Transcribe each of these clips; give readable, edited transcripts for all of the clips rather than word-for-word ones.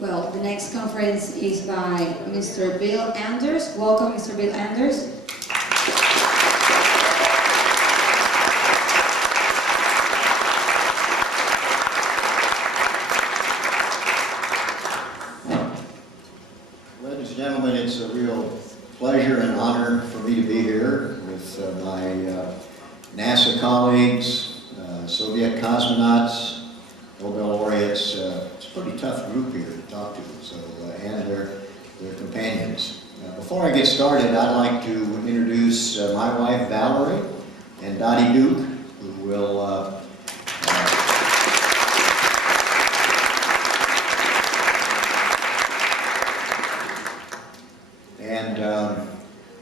Well, the next conference is by Mr. Bill Anders. Welcome, Mr. Bill Anders. Ladies and gentlemen, it's a real pleasure and honor for me to be here with my NASA colleagues, Soviet cosmonauts, Nobel laureates. It's a pretty tough group here to talk to, so, and their companions. Before I get started, I'd like to introduce my wife, Valerie, and Dottie Duke, who will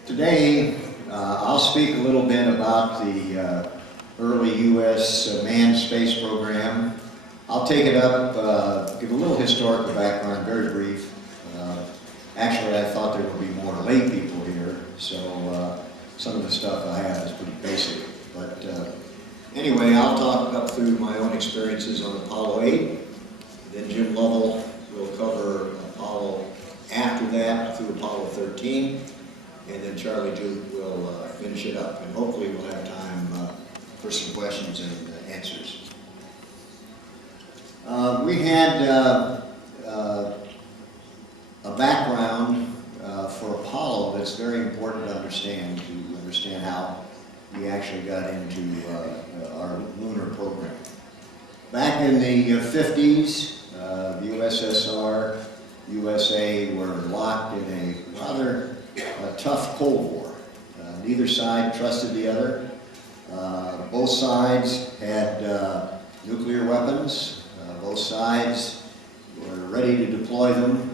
today, I'll speak a little bit about the early U.S. manned space program. I'll take it up, give a little historical background, very brief. Actually, I thought there would be more lay people here, so some of the stuff I have is pretty basic. But anyway, I'll talk up through my own experiences on Apollo 8. Then Jim Lovell will cover Apollo after that through Apollo 13. And then Charlie Duke will finish it up, and hopefully we'll have time for some questions and answers. We had a background for Apollo that's very important to understand how we actually got into our lunar program. Back in the 50s, the USSR, USA were locked in a rather tough Cold War. Neither side trusted the other. Both sides had nuclear weapons. Both sides were ready to deploy them.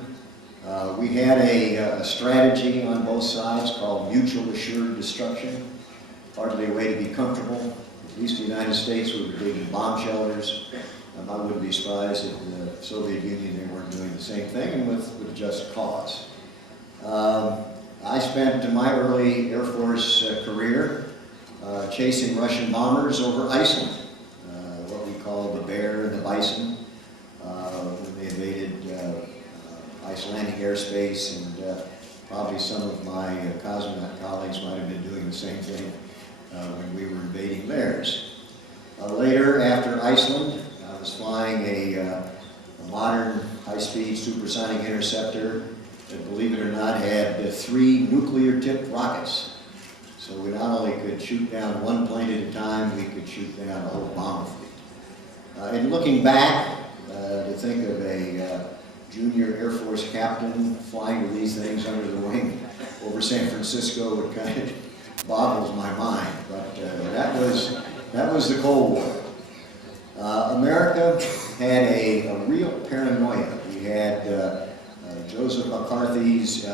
We had a strategy on both sides called mutual assured destruction. Hardly a way to be comfortable. At least the United States, we were digging bomb shelters. I wouldn't be surprised if the Soviet Union, they weren't doing the same thing, and with just cause. I spent my early Air Force career chasing Russian bombers over Iceland, what we call the bear and the bison, when they invaded Icelandic airspace, and probably some of my cosmonaut colleagues might have been doing the same thing when we were invading theirs. Later, after Iceland, I was flying a modern high-speed supersonic interceptor that, believe it or not, had 3 nuclear-tipped rockets. So we not only could shoot down one plane at a time, we could shoot down a whole bomber fleet. And looking back, to think of a junior Air Force captain flying with these things under the wing over San Francisco, it kind of boggles my mind. But that was the Cold War. America had a real paranoia. We had Joseph McCarthy's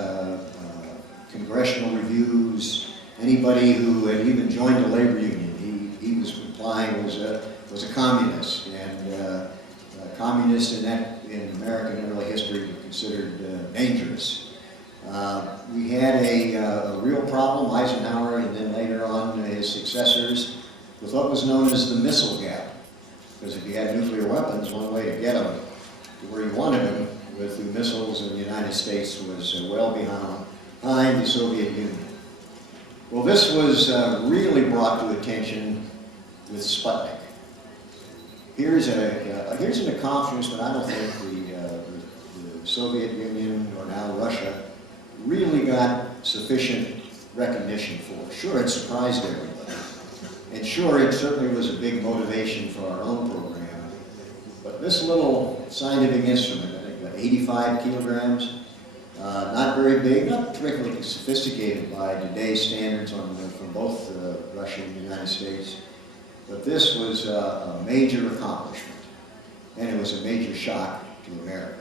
congressional reviews. Anybody who had even joined the labor union, he was implying was a communist, and communists in American early history were considered dangerous. We had a real problem, Eisenhower and then later on his successors, with what was known as the missile gap. Because if you had nuclear weapons, one way to get them to where you wanted them with the missiles in the United States was well behind the Soviet Union. Well, this was really brought to attention with Sputnik. Here's an accomplishment I don't think the Soviet Union, or now Russia, really got sufficient recognition for. Sure, it surprised everybody. And sure, it certainly was a big motivation for our own program. But this little scientific instrument, I think about 85 kilograms, not very big, not particularly sophisticated by today's standards from both Russia and the United States. But this was a major accomplishment, and it was a major shock to America.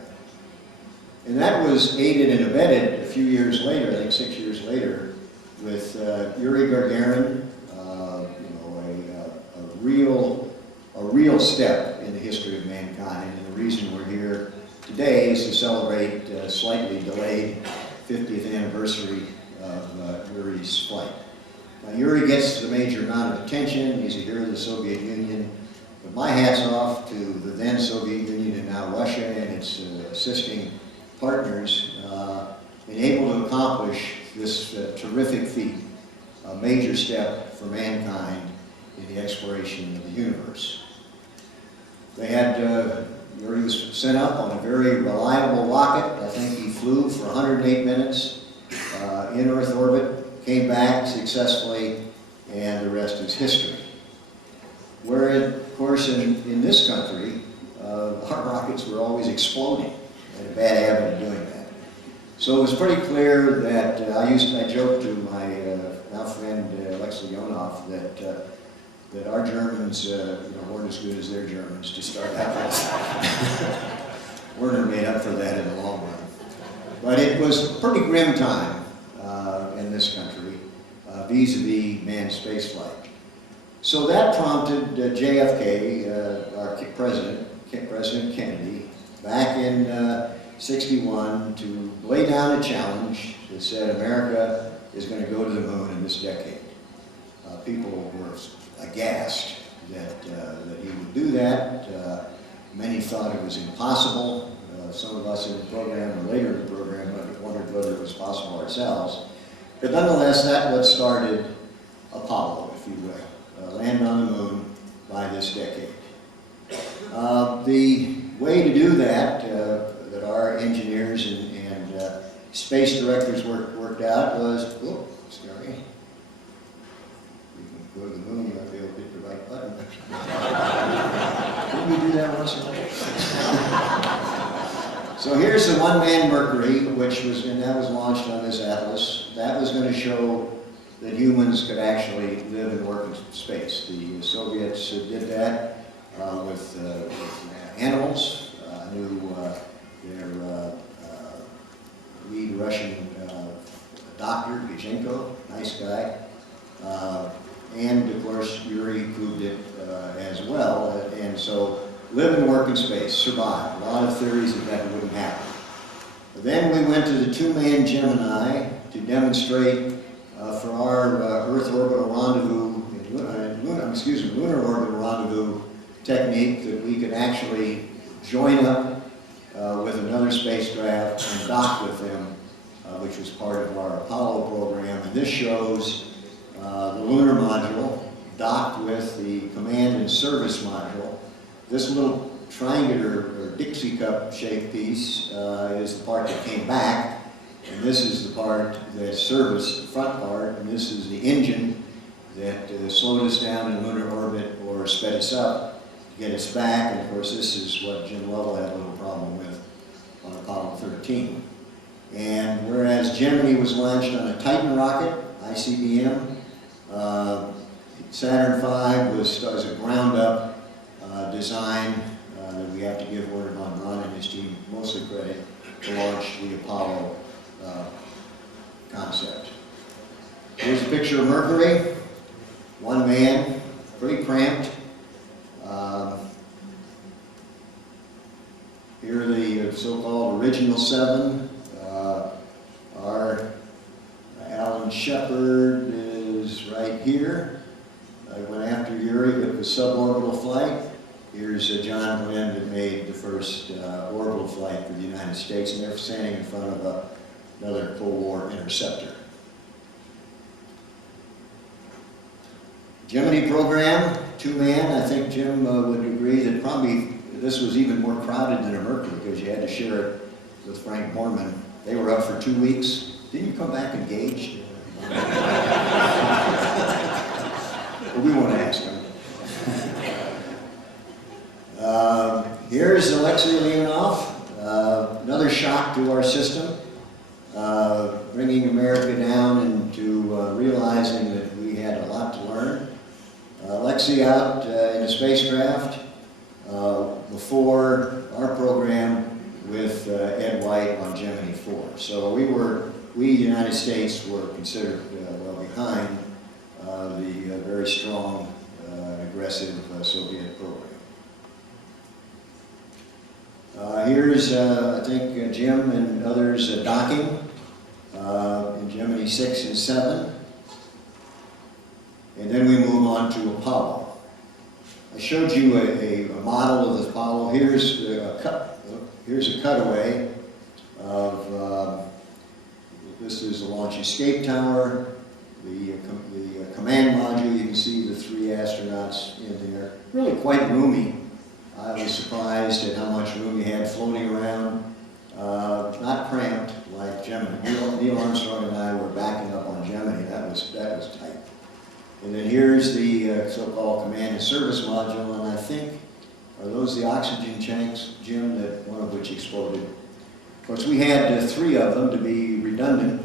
And that was aided and abetted a few years later, I think 6 years later, with Yuri Gagarin, a real step in the history of mankind. And the reason we're here today is to celebrate slightly delayed 50th anniversary of Yuri's flight. Now, Yuri gets the major amount of attention. He's a hero of the Soviet Union. But my hat's off to the then Soviet Union and now Russia and its assisting partners, been able to accomplish this terrific feat, a major step for mankind in the exploration of the universe. They had, he was sent up on a very reliable rocket. I think he flew for 108 minutes in Earth orbit, came back successfully, and the rest is history. Where, of course, in this country, our rockets were always exploding. They had a bad habit of doing that. So it was pretty clear that I joked to my now friend Alexei Leonov that our Germans weren't as good as their Germans to start out with. Werner made up for that in the long run. But it was a pretty grim time in this country vis-a-vis manned spaceflight. So that prompted JFK, our President Kennedy, back in '61 to lay down a challenge that said America is going to go to the moon in this decade. People were aghast that he would do that. Many thought it was impossible. Some of us in the program, or later in the program, wondered whether it was possible ourselves. But nonetheless, that what started Apollo, if you will, land on the moon by this decade. The way to do that, that our engineers and space directors worked out was, oh, scary. You can go to the moon, you might be able to hit the right button. Didn't we do that once in a while? So here's the one-man Mercury, and that was launched on this atlas. That was going to show that humans could actually live and work in space. The Soviets did that with animals. Their lead Russian doctor, Yachenko, nice guy. And of course, Yuri proved it as well. And so, live and work in space, survive. A lot of theories that wouldn't happen. But then we went to the two-man Gemini to demonstrate for our Earth orbital rendezvous, lunar orbital rendezvous technique that we could actually join up with another spacecraft and dock with them, which was part of our Apollo program. And this shows the Lunar Module docked with the Command and Service Module. This little triangular or Dixie cup shaped piece is the part that came back, and this is the part that serviced the front part, and this is the engine that slowed us down in lunar orbit or sped us up to get us back. And of course, this is what Jim Lovell had a little problem with on Apollo 13. And whereas Gemini was launched on a Titan rocket, ICBM, Saturn V was a ground-up design that we have to give Werner von Braun and his team mostly credit to launch the Apollo concept. Here's a picture of Mercury, one man, pretty cramped. Here are the so-called original 7. Our Alan Shepard is right here. I went after Yuri with the suborbital flight. Here's John Glenn that made the first orbital flight for the United States, and they're standing in front of another Cold War interceptor. Gemini program, two-man. I think Jim would agree that probably this was even more crowded than a Mercury because you had to share it with Frank Borman. They were up for 2 weeks. Didn't you come back engaged? Well, we won't ask him. Here's Alexei Leonov, another shock to our system, bringing America down into realizing that we had a lot to learn. Alexei out in a spacecraft before our program with Ed White on Gemini 4. So we, the United States, were considered well behind the very strong and aggressive Soviet program. Here's, I think, Jim and others docking in Gemini 6 and 7. And then we move on to Apollo. I showed you a model of the Apollo. Here's a cut. here's a cutaway of, this is the launch escape tower, the command module. You can see the 3 astronauts in there. Really quite roomy. I was surprised at how much room you had floating around. Not cramped like Gemini. Neil Armstrong and I were backing up on Gemini. That was tight. And then here's the so-called command and service module, and I think, are those the oxygen tanks, Jim, that one of which exploded? Of course, we had 3 of them to be redundant,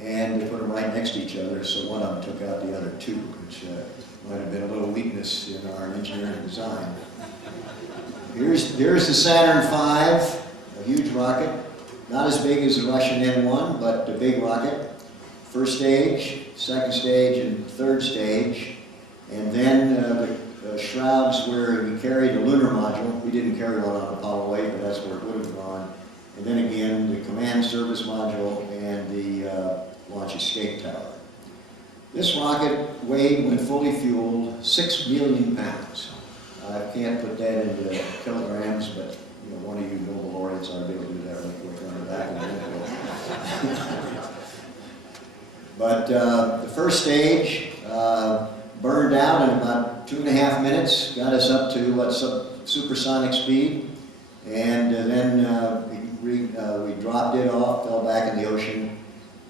and we put them right next to each other, so one of them took out the other 2, which might have been a little weakness in our engineering design. There's the Saturn V, a huge rocket, not as big as the Russian N1, but a big rocket. First stage, second stage, and third stage, and then the shrouds where we carried the lunar module. We didn't carry one on Apollo 8, but that's where it would have gone. And then again, the command service module and the launch escape tower. This rocket weighed, when fully fueled, 6 million pounds. I can't put that into kilograms, but you know, one of you Nobel laureates ought to be able to do that really quick on the back of the envelope. But the first stage burned out in about 2.5 minutes, got us up to supersonic speed, and then we dropped it off, fell back in the ocean.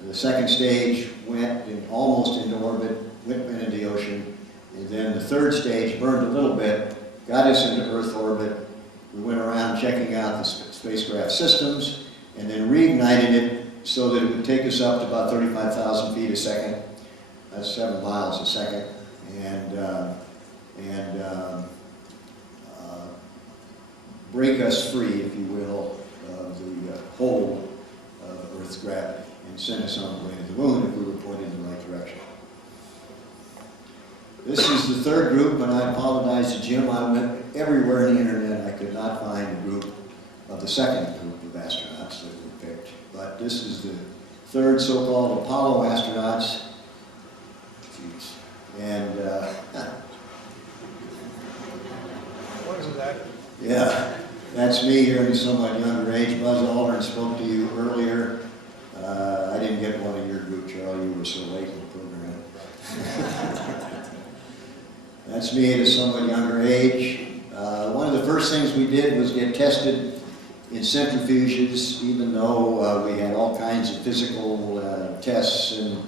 The second stage went almost into orbit, went into the ocean, and then the third stage burned a little bit, got us into Earth orbit. We went around checking out the spacecraft systems, and then reignited it so that it would take us up to about 35,000 feet a second. That's 7 miles a second, and break us free, if you will, of the hold of Earth's gravity, and send us on the way to the moon if we were pointed in the right direction. This is the third group, and I apologize to Jim. I went everywhere on the internet. I could not find a group of the second group of astronauts that were picked. But this is the third so-called Apollo astronauts. Jeez. And what is that? Yeah, that's me here at a somewhat younger age. Buzz Aldrin spoke to you earlier. I didn't get one of your group, Charlie. You were so late in the program. That's me at a somewhat younger age. One of the first things we did was get tested in centrifuges, even though we had all kinds of physical tests and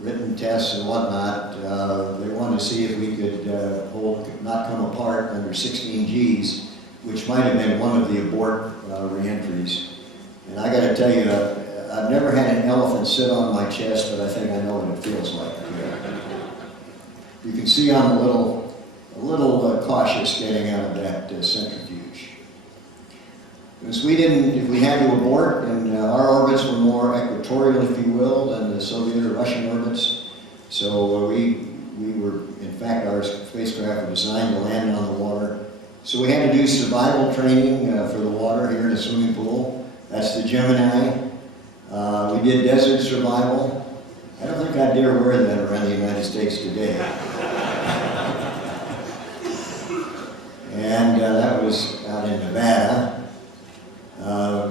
written tests and whatnot. They wanted to see if we could not come apart under 16 Gs, which might have been one of the abort reentries. And I got to tell you, I've never had an elephant sit on my chest, but I think I know what it feels like. You can see I'm a little cautious getting out of that centrifuge. Because if we had to abort, and our orbits were more equatorial, if you will, than the Soviet or Russian orbits. So we were, in fact, our spacecraft were designed to land on the water. So we had to do survival training for the water here in a swimming pool. That's the Gemini. We did desert survival. I don't think I dare wear that around the United States today. And that was out in Nevada.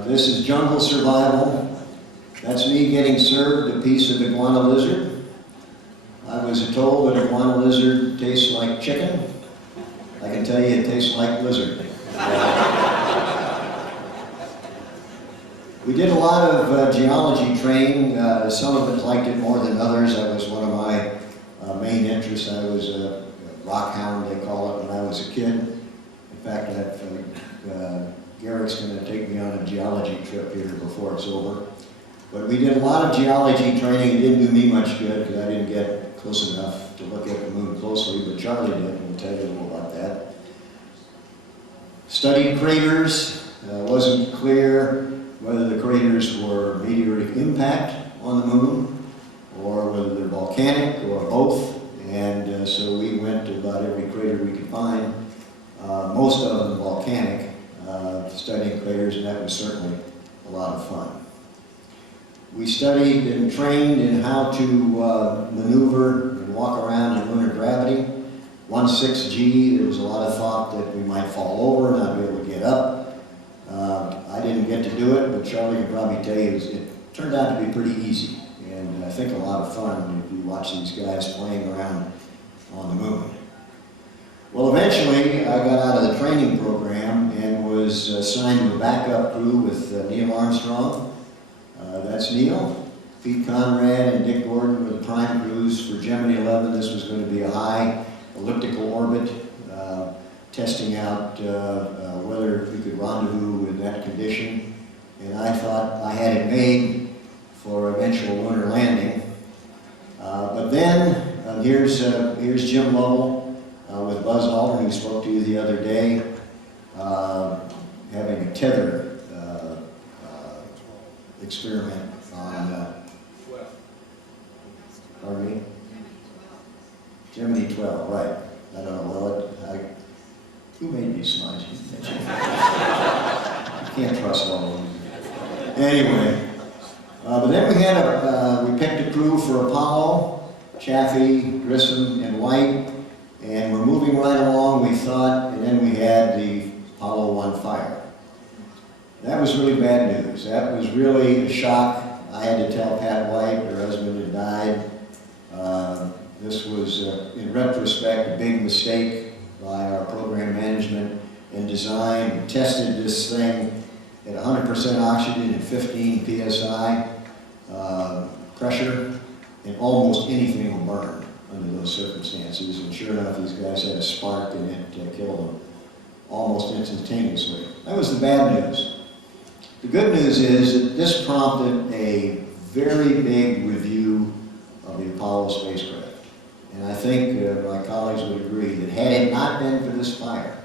This is jungle survival. That's me getting served a piece of iguana lizard. I was told that iguana lizard tastes like chicken. I can tell you it tastes like lizard. We did a lot of geology training. Some of us liked it more than others. That was one of my main interests. I was a rock hound, they call it, when I was a kid. In fact, Garrick's going to take me on a geology trip here before it's over. But we did a lot of geology training. It didn't do me much good because I didn't get close enough to look at the moon closely, but Charlie did, and we'll tell you a little about that. Studied craters. Wasn't clear whether the craters were meteoritic impact on the moon, or whether they're volcanic, or both. And so we went to about every crater we could find, most of them volcanic, studying craters, and that was certainly a lot of fun. We studied and trained in how to maneuver and walk around in lunar gravity. 1.6 G, there was a lot of thought that we might fall over, not be able to get up. I didn't get to do it, but Charlie can probably tell you it turned out to be pretty easy, and I think a lot of fun if you watch these guys playing around on the moon. Well, eventually I got out of the training program and was assigned to a backup crew with Neil Armstrong. That's Neil. Pete Conrad and Dick Gordon were the prime crews for Gemini 11. This was going to be a high elliptical orbit, testing out whether we could rendezvous in that condition. And I thought I had it made for eventual lunar landing. But then, here's Jim Lovell with Buzz Aldrin, who spoke to you the other day, having a tether experiment on, pardon me? Gemini 12, right. I don't know, well, who made these slides? You can't trust all of them. Anyway, but then we picked a crew for Apollo, Chaffee, Grissom, and White, and we're moving right along, we thought, and then we had the Apollo 1 fire. That was really bad news. That was really a shock. I had to tell Pat White, her husband had died. This was, in retrospect, a big mistake by our program management and design. We tested this thing at 100% oxygen and 15 psi pressure, and almost anything will burn under those circumstances. And sure enough, these guys had a spark and it killed them almost instantaneously. That was the bad news. The good news is that this prompted a very big review of the Apollo spacecraft. And I think my colleagues would agree that had it not been for this fire,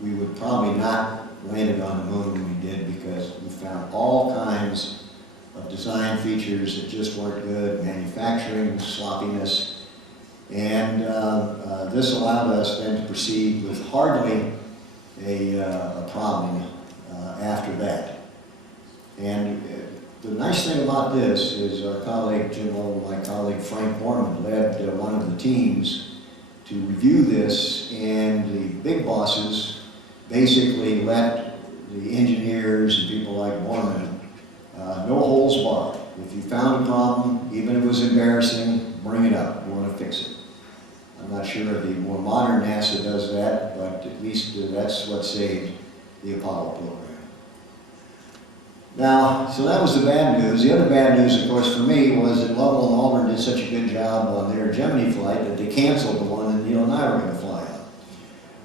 we would probably not landed on the moon when we did, because we found all kinds of design features that just weren't good, manufacturing sloppiness, and this allowed us then to proceed with hardly a problem after that. And the nice thing about this is our colleague Jim Lovell and my colleague Frank Borman led one of the teams to review this, and the big bosses basically let the engineers and people like Borman no holds barred. If you found a problem, even if it was embarrassing, bring it up. We want to fix it. I'm not sure if the more modern NASA does that, but at least that's what saved the Apollo program. Now, so that was the bad news. The other bad news, of course, for me was that Lovell and Aldrin did such a good job on their Gemini flight that they canceled the one that Neil and I were going to fly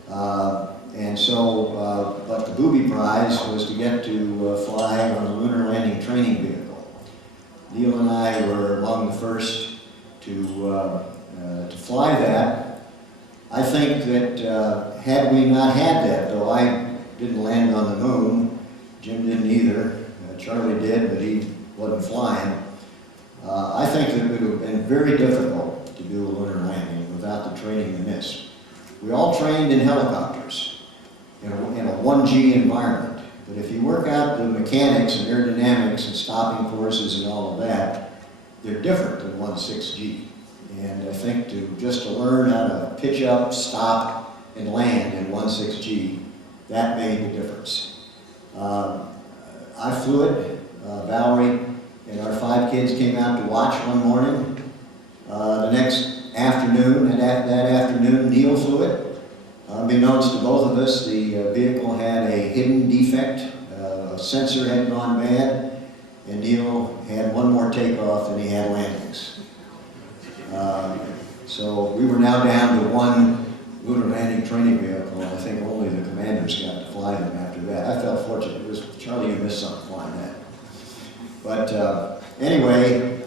on. And so, but the booby prize was to get to fly on the lunar landing training vehicle. Neil and I were among the first to fly that. I think that had we not had that, though I didn't land on the moon, Jim didn't either, Charlie did, but he wasn't flying, I think that it would have been very difficult to do a lunar landing without the training we missed. We all trained in helicopters in a 1G environment, but if you work out the mechanics and aerodynamics and stopping forces and all of that, they're different than 1.6G. And I think just to learn how to pitch up, stop, and land in 1.6G, that made the difference. I flew it. Valerie and our 5 kids came out to watch one morning. The next afternoon, that afternoon, Neil flew it. Unbeknownst to both of us, the vehicle had a hidden defect. A sensor had gone bad, and Neil had one more takeoff than he had landings. So we were now down to 1 lunar landing training vehicle, and I think only the commanders got to fly them after that. I felt fortunate. It was Charlie, you missed something flying that. But anyway,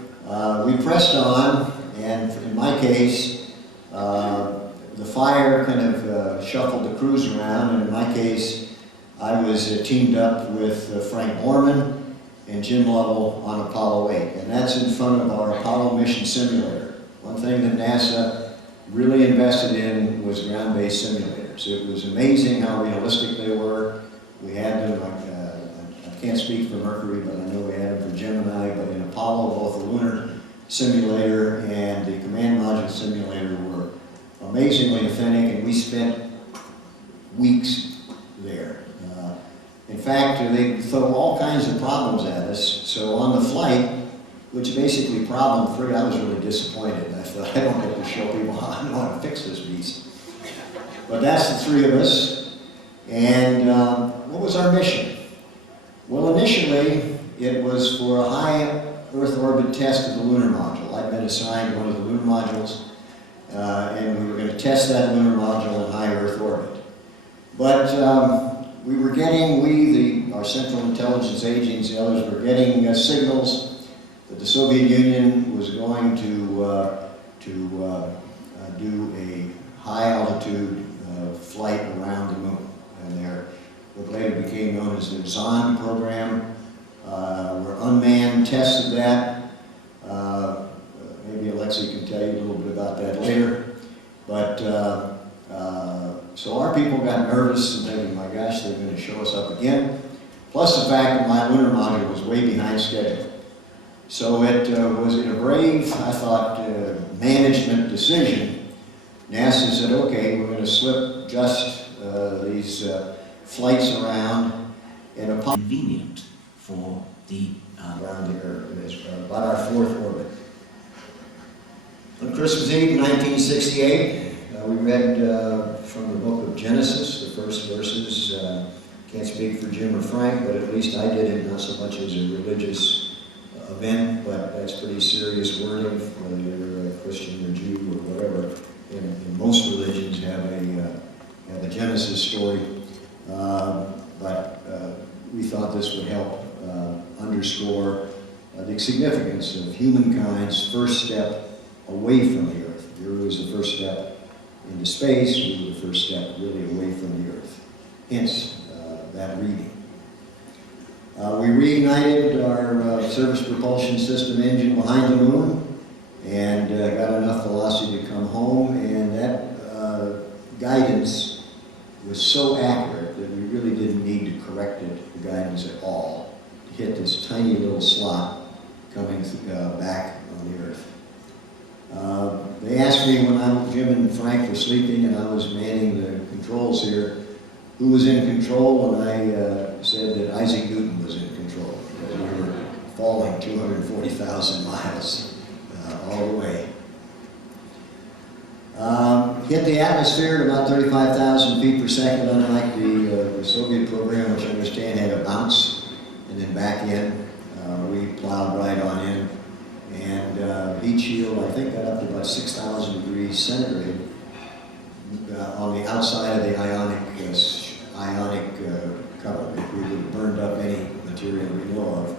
we pressed on, and in my case, the fire kind of shuffled the crews around, and in my case, I was teamed up with Frank Borman and Jim Lovell on Apollo 8, and that's in front of our Apollo mission simulator. One thing that NASA really invested in was ground-based simulators. It was amazing how realistic they were. We had them, I can't speak for Mercury, but I know we had them for Gemini, but in Apollo, both the lunar simulator and the command module simulator were amazingly authentic, and we spent weeks there. In fact, they throw all kinds of problems at us. So on the flight, which basically problem-free, I was really disappointed. I thought, I don't get to show people how I know how to fix this beast. But that's the three of us. And what was our mission? Well, initially, it was for a high Earth orbit test of the Lunar Module. I'd been assigned one of the Lunar Modules, and we were going to test that Lunar Module in high Earth orbit. But we were getting, our Central Intelligence Agency and others were getting signals that the Soviet Union was going to do a high altitude flight around the moon. And what later became known as the Zond program, were unmanned tests of that. Maybe Alexei can tell you a little bit about that later. But so our people got nervous and thinking, my gosh, they're going to show us up again. Plus the fact that my lunar module was way behind schedule. So it was in a brave, I thought, management decision. NASA said, okay, we're going to slip just these flights around in a convenient for the around the Earth. It is about our fourth orbit. On Christmas Eve, 1968, we read from the book of Genesis, the first verses. Can't speak for Jim or Frank, but at least I did it, not so much as a religious event, but that's pretty serious wording, whether you're a Christian or Jew or whatever. And most religions have a Genesis story, but we thought this would help underscore the significance of humankind's first step away from the Earth. The Earth was the first step into space, we were the first step really away from the Earth. Hence, that reading. We reignited our surface propulsion system engine behind the moon and got enough velocity to come home, and that guidance was so accurate that we really didn't need to correct it, the guidance at all, to hit this tiny little slot coming back on the Earth. They asked me when Jim and Frank were sleeping and I was manning the controls here, who was in control, and I said that Isaac Newton was in control, because we were falling 240,000 miles all the way. Hit the atmosphere at about 35,000 feet per second, unlike the Soviet program, which I understand had a bounce and then back in. We plowed right on in. And heat shield, I think, got up to about 6,000 degrees centigrade on the outside of the ionic cover. If we would have burned up any material we know of,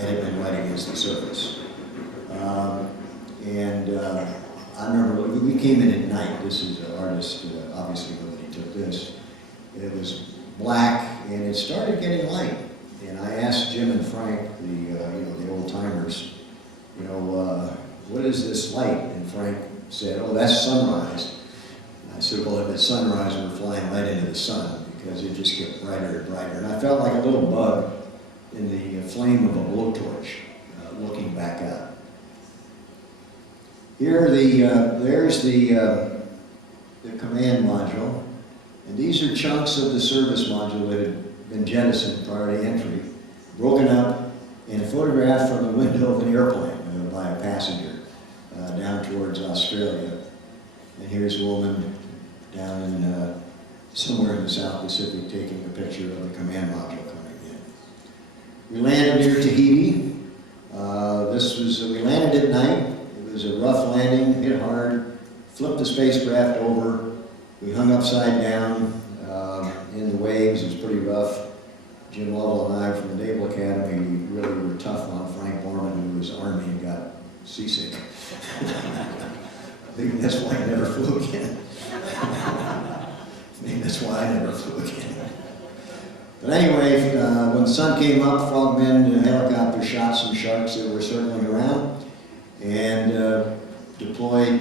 had it been right against the surface. I remember we came in at night. This is an artist, obviously nobody took this. It was black and it started getting light. And I asked Jim and Frank, the old timers, what is this light? And Frank said, oh, that's sunrise. And I said, well, if it's sunrise, we're flying right into the sun, because it just gets brighter and brighter. And I felt like a little bug in the flame of a blowtorch looking back out. Here, there's the command module. And these are chunks of the service module that had been jettisoned prior to entry, broken up and photographed from the window of an airplane by a passenger down towards Australia. And here's a woman down in somewhere in the South Pacific taking a picture of the command module coming in. We landed near Tahiti. We landed at night. It was a rough landing, hit hard, flipped the spacecraft over. We hung upside down in the waves. It was pretty rough. Jim Lovell and I from the Naval Academy, we really were tough on Frank Borman, who was Army and got seasick. Maybe that's why I never flew again. Maybe that's why I never flew again. But anyway, when the sun came up, frogmen in a helicopter shot some sharks that were circling around and deployed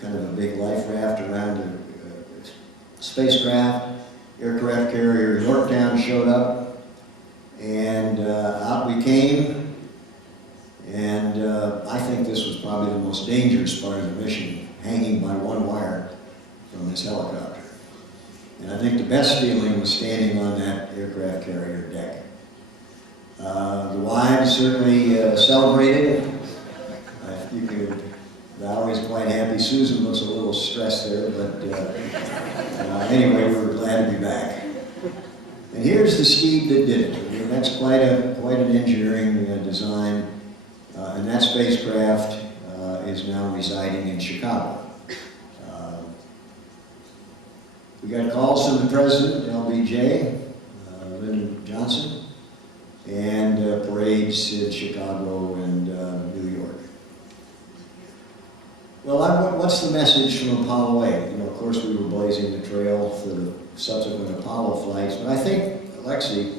kind of a big life raft around the spacecraft. Aircraft carrier Yorktown showed up, and out we came. And I think this was probably the most dangerous part of the mission, hanging by one wire from this helicopter. And I think the best feeling was standing on that aircraft carrier deck. The wives certainly celebrated. Valerie's quite happy. Susan looks a little stressed there, but anyway, we were glad to be back. And here's the Steve that did it. I mean, that's quite an engineering design, and that spacecraft is now residing in Chicago. We got calls from the president, LBJ, Lyndon Johnson, and parades in Chicago and New York. Well, what's the message from Apollo 8? You know, of course, we were blazing the trail for the subsequent Apollo flights, but I think Alexei,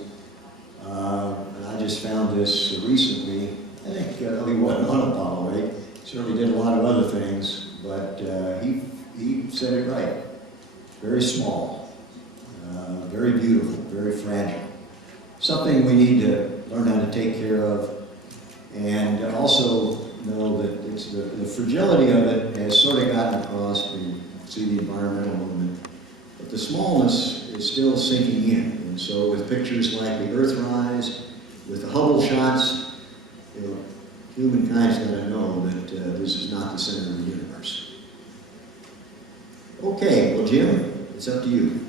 and I just found this recently, I think he wasn't on Apollo 8, certainly did a lot of other things, but he said it right. Very small, very beautiful, very fragile. Something we need to learn how to take care of, and also know that it's the fragility of it has sort of gotten across. We see the environmental movement, but the smallness is still sinking in. And so with pictures like the Earthrise, with the Hubble shots, you know, humankind's going to know that this is not the center of the universe. Okay, well, Jim, it's up to you.